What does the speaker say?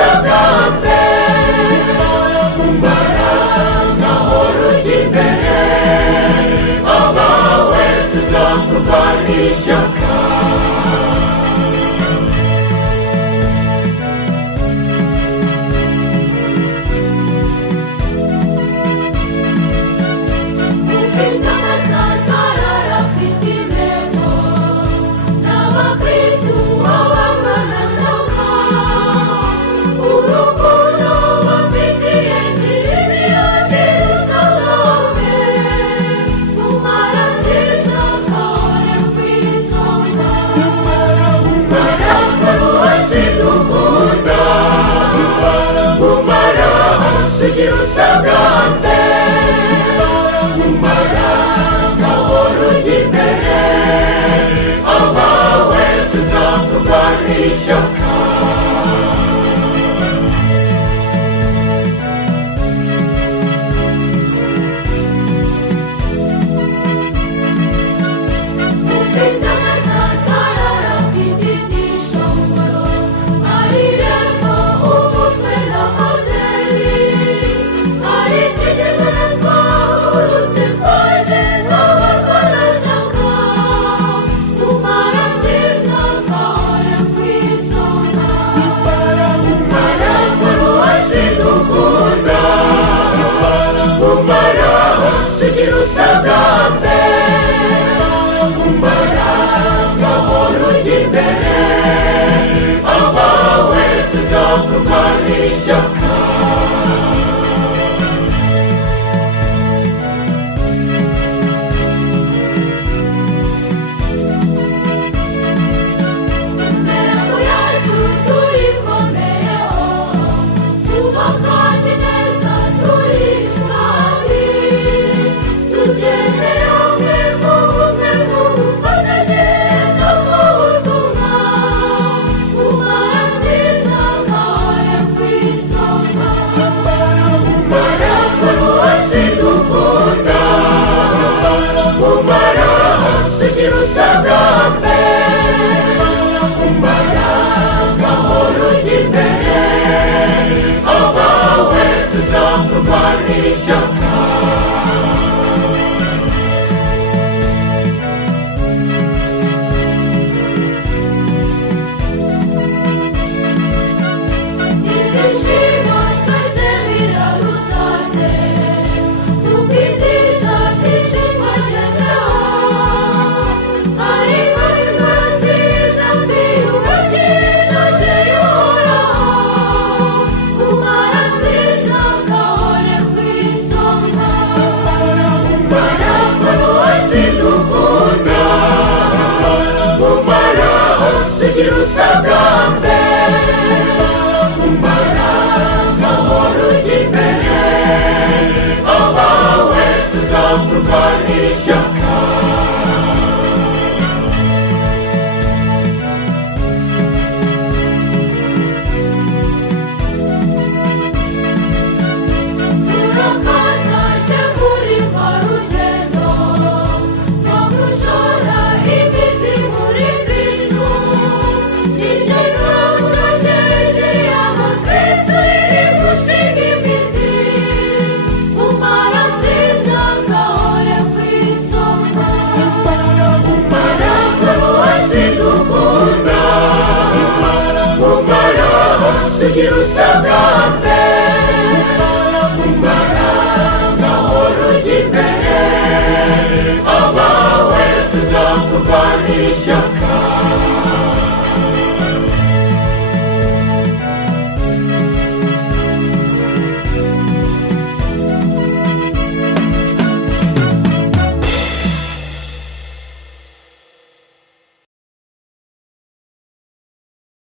usagambe umara gahoro ujya imbere abawe tuzakurwanira ishyaka sugira usagambe umara gahoro ujya imbere abawe tuzakurwanira ishyaka sugira usagambe umara gahoro ujya imbere abawe tuzakurwanira ishyaka intego yacu tuyikomeye tuba kandi neza turi kandi tugendere hamwe mu bumwe mu bufatanye no mu butumwa umara nziza gahoye ku isonga umara paruwasi dukunda umara sugira usagambe umara gahoro ujya imbere abawe tuzakurwanira ishyaka sugira usagambe umara gahoro ujya imbere abawe tuzakurwanira ishyaka turakataje muri rwa rugendo rwo gushora imizi muri Kristo sugira usagambe